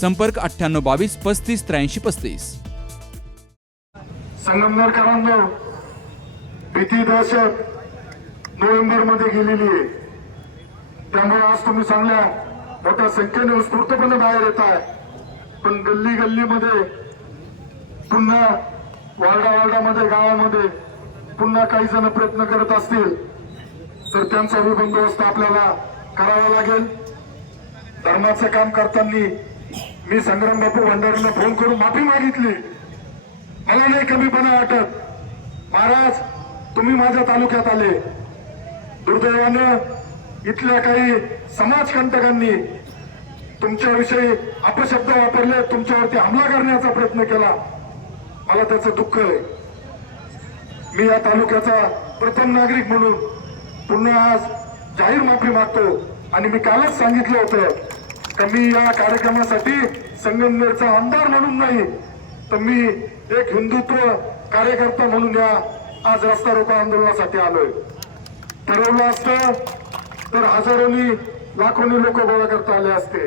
संपर्क अठ्ठ्याण्णव बावीस पस्तीस त्र्याऐंशी पस्तीस. संगमनेरकरांनो भीती दहशत नोव्हेंबरमध्ये गेलेली आहे. त्यामुळे आज तुम्ही चांगल्या मोठ्या संख्येने उत्स्फूर्तपणे बाहेर येत आहे. पण गल्ली गल्लीमध्ये पुन्हा वार्डा वार्डामध्ये गावामध्ये पुन्हा काही जण प्रयत्न करत असतील तर त्यांचा बंदोबस्त आपल्याला करावा लागेल. धर्माचं काम करताना मी संग्राम बापू भंडारीला फोन करून माफी मागितली. मला नाही कमीपणा वाटत. महाराज तुम्ही माझ्या तालुक्यात आले. दुर्दैवानं इथल्या काही समाजकंटकांनी तुमच्याविषयी अपशब्द वापरले तुमच्यावरती हमला करण्याचा प्रयत्न केला. मला त्याचं दुःख आहे. मी या तालुक्याचा प्रथम नागरिक म्हणून पुन्हा आज जाहीर माफी मागतो. आणि मी कालच सांगितलं होतं तर मी या कार्यक्रमासाठी संगमनेरचा आमदार म्हणून नाही तर मी एक हिंदुत्व कार्यकर्ता म्हणून या आज रस्ता रोको आंदोलनासाठी आलोय. ठरवलं असतं तर हजारोनी लाखोनी लोक गोळा करता आले असते.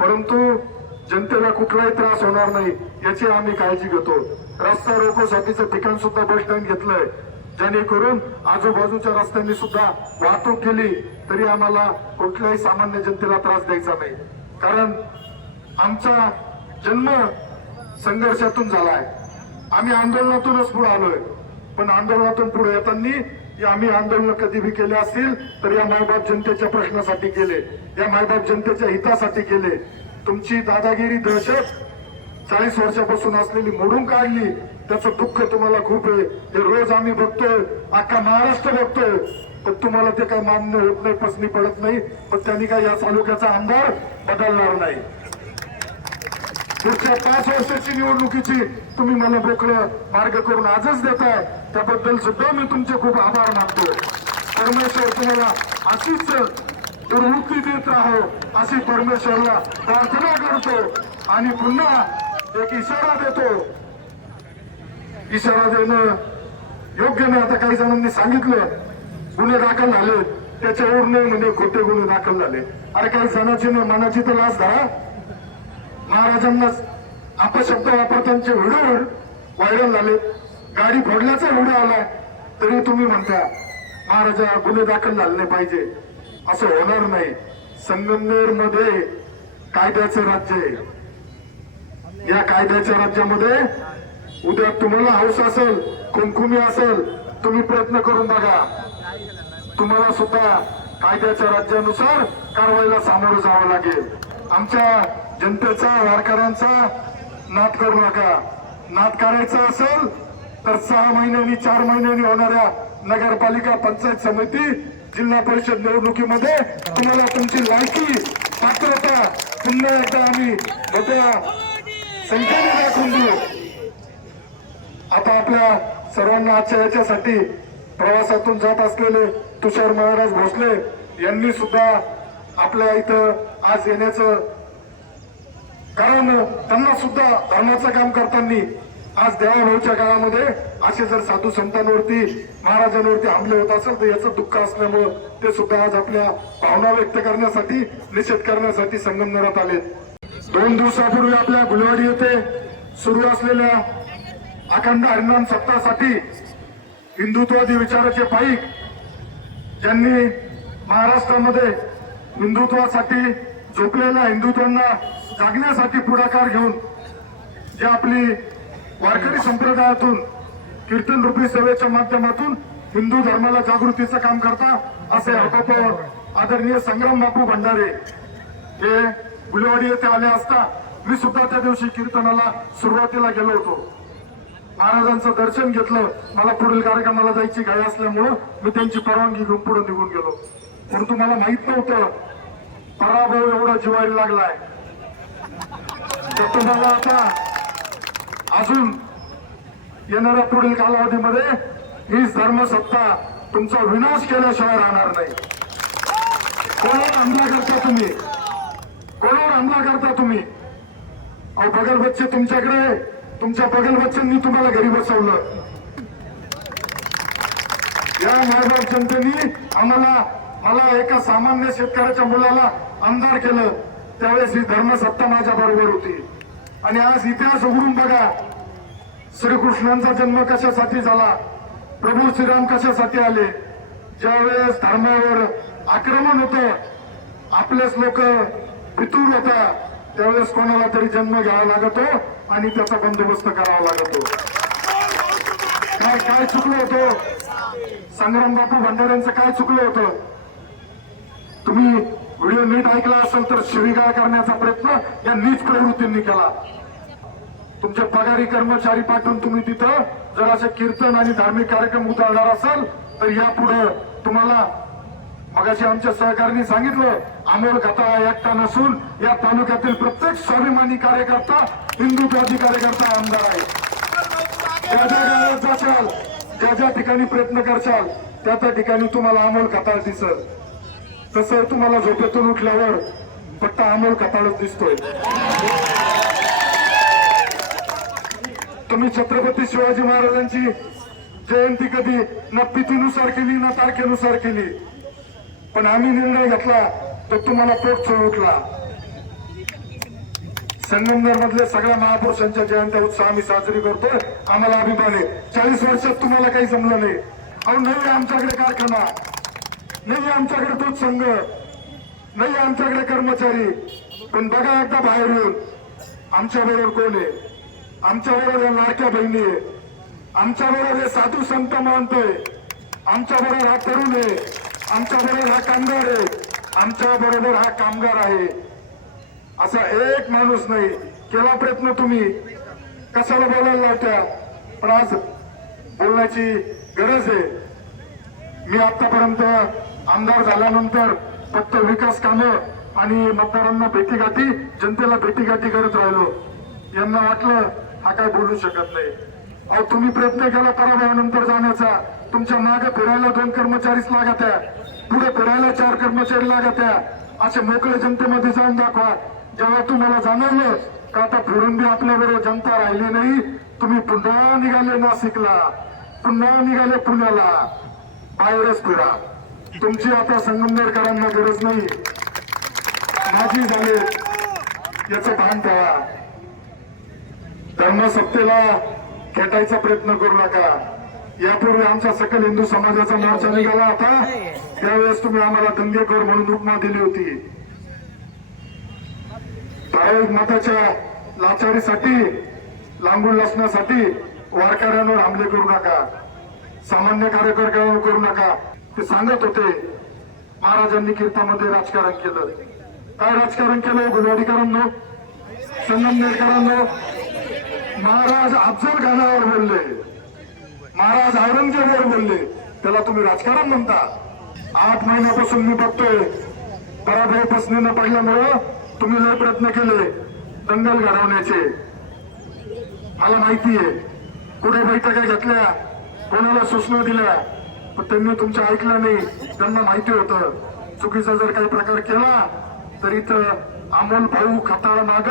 परंतु जनतेला कुठलाही त्रास होणार नाही याची आम्ही काळजी घेतो. रस्ता रोकोसाठीचं ठिकाण सुद्धा बस स्टँड घेतलंय. जेणेकरून आजूबाजूच्या रस्त्यांनी सुद्धा वाहतूक केली तरी आम्हाला कुठल्याही सामान्य जनतेला त्रास द्यायचा नाही. कारण आमचा जन्म संघर्षातून झालाय आम्ही आंदोलनातूनच पुढे आलोय. पण आंदोलनातून पुढे येताना आम्ही आंदोलन कधी बी केले असतील तर या मायबाप जनतेच्या प्रश्नासाठी केले या मायबाप जनतेच्या हितासाठी केले. तुमची दादागिरी दहशत चाळीस वर्षापासून असलेली मोडून काढली. त्याचं दुःख तुम्हाला खूप आहे. हे रोज आम्ही बघतोय अख्खा महाराष्ट्र बघतोय. पण तुम्हाला ते काय मान्य होत नाही पसनी पडत नाही. पण त्यांनी काय या तालुक्याचा आमदार बदलणार नाही. पुढच्या पाच वर्षाची निवडणुकीची तुम्ही मला मोकळं मार्ग करून आजच देताय. त्याबद्दल सुद्धा मी तुमचे खूप आभार मानतो. परमेश्वर तुम्हाला अशीच दुर्वृत्ती देत राहो अशी परमेश्वरला प्रार्थना करतो. आणि पुन्हा एक इशारा देतो. इशारा देणं योग्य नाही आता काही जणांनी सांगितलं गुन्हे दाखल झाले त्याच्यावर नाही म्हणजे खोटे गुन्हे दाखल झाले. अरे काही जणांची नाही मनाची तर लाच धरा. महाराजांना अपशब्द वापरतांचे व्हिडिओ व्हायरल झाले. गाडी फोडल्याचा व्हिडिओ आला तरी तुम्ही म्हणता महाराजा गुन्हे दाखल झाले नाही पाहिजे. असं होणार नाही. संगमनेरमध्ये कायद्याचं राज्य आहे. या कायद्याच्या राज्यामध्ये उद्या तुम्हाला हौस असेल कुमकुमी असेल तुम्ही प्रयत्न करून बघा. तुम्हाला सुद्धा कायद्याच्या राज्यानुसार कारवाईला सामोरं जावं लागेल. आमच्या जनतेचा वारकऱ्यांचा नाद करू नका. नाद करायचा असेल तर सहा महिन्यांनी चार महिन्यांनी होणाऱ्या नगरपालिका पंचायत समिती जिल्हा परिषद निवडणुकीमध्ये तुम्हाला तुमची लायकी पात्रता पुन्हा एकदा आम्ही मोठ्या संख्येने दाखवून देऊ. आता आपल्या सर्वांना आजच्या याच्यासाठी प्रवासातून जात असलेले तुषार महाराज भोसले यांनी सुद्धा आपल्या इथं आज येण्याचं कारण त्यांना सुद्धा धर्माचं काम करताना आज देवाभाऊच्या काळामध्ये असे जर साधू संतांवरती महाराजांवरती हमले होत असेल तर याचं दुःख असल्यामुळं ते सुद्धा आज आपल्या भावना व्यक्त करण्यासाठी निषेध करण्यासाठी संगमनेरात आले दोन दिवसापूर्वी आपल्या गुलवाडी येथे सुरू असलेल्या अखंड हरिनाम सत्तासाठी हिंदुत्वादी विचाराचे पाईक ज्यांनी महाराष्ट्रामध्ये हिंदुत्वासाठी झोपलेल्या हिंदुत्वांना जागण्यासाठी पुढाकार घेऊन जे आपली वारकरी संप्रदायातून कीर्तन रूपी सेवेच्या माध्यमातून हिंदू धर्माला जागृतीचं काम करता असे हरपाप आदरणीय संग्राम बापू भंडारे हे गुलेवाडी येथे आले असता मी सुद्धा त्या दिवशी कीर्तनाला सुरुवातीला गेलो होतो. महाराजांचं दर्शन घेतलं मला पुढील कार्यक्रमाला जायची घाई असल्यामुळं मी त्यांची परवानगी घेऊन पुढे निघून गेलो. परंतु मला माहीत नव्हतं पराभव एवढा जिवायला लागलाय. तर तुम्हाला आता अजून येणाऱ्या पुढील कालावधीमध्ये हीच धर्मसत्ता तुमचा विनाश केल्याशिवाय राहणार नाही. कोणावर हमला करता तुम्ही? कोणावर हमला करता तुम्ही? अहो बगल बच्चे तुमच्याकडे आहे. तुमच्या बगल बच्चांनी तुम्हाला घरी बसवलं. या मायबाप जनतेने आम्हाला मला एका सामान्य शेतकऱ्याच्या मुलाला आमदार केलं. त्यावेळेस ही धर्मसत्ता माझ्या बरोबर होती. आणि आज इतिहास उघडून बघा. श्रीकृष्णांचा जन्म कशासाठी झाला? प्रभू श्रीराम कशासाठी आले? ज्यावेळेस धर्मावर आक्रमण होत आपलेच लोक पितूर होता. त्यावेळेस कोणाला तरी जन्म घ्यावा लागतो आणि त्याचा बंदोबस्त करावा लागतो. काय काय चुकलं होतं? संग्राम बापू भंडाऱ्यांचं काय चुकलं होतं? तुम्ही व्हिडिओ नीट ऐकला असेल तर शिवीगाळ करण्याचा प्रयत्न या नीच प्रवृत्तींनी केला. तुमचे पगारी कर्मचारी पाठवून तुम्ही तिथं जर असे कीर्तन आणि धार्मिक कार्यक्रम उतरणार असाल तर यापुढे तुम्हाला मगाशी आमच्या सहकार्याने सांगितलं अमोल कथा एकटा नसून या तालुक्यातील प्रत्येक स्वाभिमानी कार्यकर्ता हिंदुत्वादी कार्यकर्ता आमदार आहे. ज्या ज्या गावात जाशाल ज्या ज्या ठिकाणी प्रयत्न करशाल त्या त्या ठिकाणी तुम्हाला अमोल कथाळ दिसल. तसं तुम्हाला झोपेतून उठल्यावर फक्त अमोल कथाळच दिसतोय. तुम्ही छत्रपती शिवाजी महाराजांची जयंती कधी ना पितीनुसार केली ना तारखेनुसार केली? पण आम्ही निर्णय घेतला तर तुम्हाला पोट चोळ उठला. संगमनेर मधल्या सगळ्या महापुरुषांच्या जयंत्या उत्सव आम्ही साजरी करतोय. आम्हाला अभिमान. आहे चाळीस वर्षात तुम्हाला काही जमलं नाही. अहो नाही आमच्याकडे कारखाना. नाही आमच्याकडे दूध संघ. नाही आमच्याकडे कर्मचारी. पण बघा एकदा बाहेर येऊन आमच्या बरोबर कोण आहे? आमच्या बरोबर या लाडक्या बहिणी आहे. आमच्या बरोबर हे साधू संत मानतोय. आमच्या बरोबर हा तरुण आहे. आमच्या बरोबर हा कामगार आहे. आमच्या बरोबर हा कामगार आहे. असा एक माणूस नाही. केला प्रयत्न तुम्ही. कशाला बोलायला लावत्या? पण आज बोलण्याची गरज आहे. मी आतापर्यंत आमदार झाल्यानंतर फक्त विकास कामं आणि मतदारांना भेटीगाठी जनतेला भेटीगाठी करत राहिलो. यांना वाटलं हा काय बोलू शकत नाही. अहो तुम्ही प्रयत्न केला पराभवानंतर जाण्याचा. तुमच्या मागे फिरायला दोन कर्मचारीच लागत आहे. पुढे फिरायला चार कर्मचारी लागत आहे. असे मोकळे जनतेमध्ये जाऊन दाखवा. जेव्हा तुम्हाला जाणवलं का आता फिरून बी आपल्या बरोबर जनता राहिली नाही तुम्ही पुन्हा निघाले नाशिकला. पुन्हा निघाले पुण्याला. बाहेरच फिरा. तुमची आता संगमनेरकरांना गरज नाही. माझी झाले. याचं भान ठेवा. धर्मसत्तेला खेटायचा प्रयत्न करू नका. यापूर्वी आमच्या सकल हिंदू समाजाचा मोर्चा निघाला होता. त्यावेळेस तुम्ही आम्हाला दंगेखोर म्हणून उपमा दिली होती. प्रायोगिक मताच्या लाचारीसाठी लांबून लसण्यासाठी वारकऱ्यांवर हमले करू नका. सामान्य कार्यकर्त्यांवर करू नका. ते सांगत होते महाराजांनी कीर्तामध्ये राजकारण केलं. काय राजकारण केलं गुलवाडीकरांनो संगमनेरकरांनो महाराज अफजल खानावर बोलले. महाराज औरंगजेबावर बोलले. त्याला तुम्ही राजकारण म्हणता. आठ महिन्यापासून मी बघतोय. पराभव पसनीनं पडल्यामुळं तुम्ही लय प्रयत्न केले दंगल घडवण्याचे. मला माहिती आहे. कुठे बैठका घेतल्या कोणाला सूचना दिल्या पण त्यांनी तुमच्या ऐकलं नाही. त्यांना माहिती होतं. चुकीचा जर काही प्रकार केला तर इथं अमोल भाऊ खताळ माग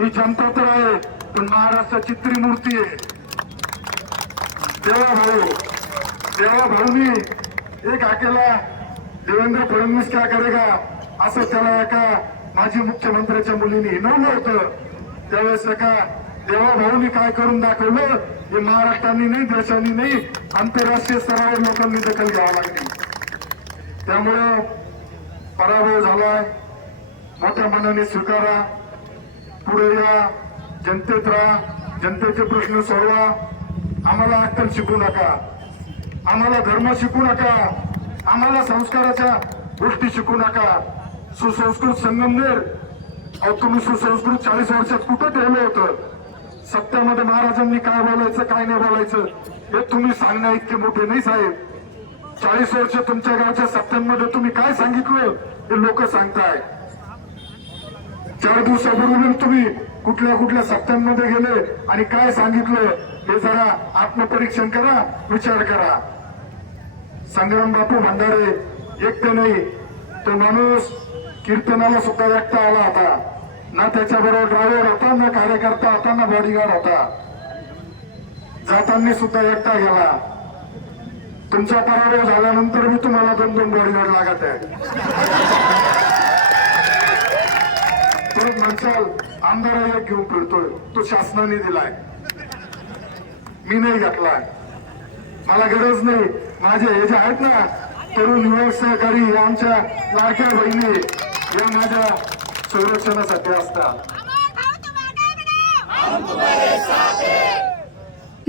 ही जनता तर आहे पण महाराष्ट्राची त्रिमूर्ती आहे. तेव्हा भाऊ देवा भाऊनी एक आकेला देवेंद्र फडणवीस क्या करेगा असं त्याला एका माजी मुख्यमंत्र्याच्या मुलीने हिनवलं होतं. त्यावेळेस एका देवा भाऊनी काय करून दाखवलं? हे महाराष्ट्राने नाही देशाने नाही आंतरराष्ट्रीय स्तरावर लोकांनी दखल घ्यावी लागली. त्यामुळं पराभव झालाय. मोठ्या मनाने स्वीकारा. पुढे या. जनतेत राहा. जनतेचे प्रश्न सोडवा. आम्हाला अक्कल शिकू नका. आम्हाला धर्म शिकू नका. आम्हाला संस्काराच्या गोष्टी शिकू नका. सुसंस्कृत संगमनेर अहो तुम्ही सुसंस्कृत चाळीस वर्षात कुठं ठेवलं होतं? सत्यामध्ये महाराजांनी काय बोलायचं काय नाही बोलायचं हे तुम्ही सांगण्या इतके मोठे नाही साहेब. चाळीस वर्ष तुमच्या गावच्या सत्यांमध्ये तुम्ही काय सांगितलं हे लोक सांगताय. चार दिवसापूर्वी तुम्ही कुठल्या कुठल्या सत्यांमध्ये गेले आणि काय सांगितलं हे जरा आत्मपरीक्षण करा विचार करा. संग्राम बापू भंडारे एकटे नाही. तो माणूस कीर्तनाला सुद्धा एकटा आला होता. ना त्याच्याबरोबर ड्रायव्हर होता ना कार्यकर्ता होता ना बॉडीगार्ड होता. जाताना सुद्धा एकटा गेला. तुमचा पराभव झाल्यानंतर मी तुम्हाला दोन दोन बॉडीगार्ड लागत आहे. परत म्हणसाल आमदाराला घेऊन फिरतोय. तो शासनाने दिलाय. मी नाही घातला मला गरज नाही. माझे हे जे आहेत ना तरुण युवक सहकारी या आमच्या लाडक्या बहिणी या माझ्या संरक्षणासाठी असतात.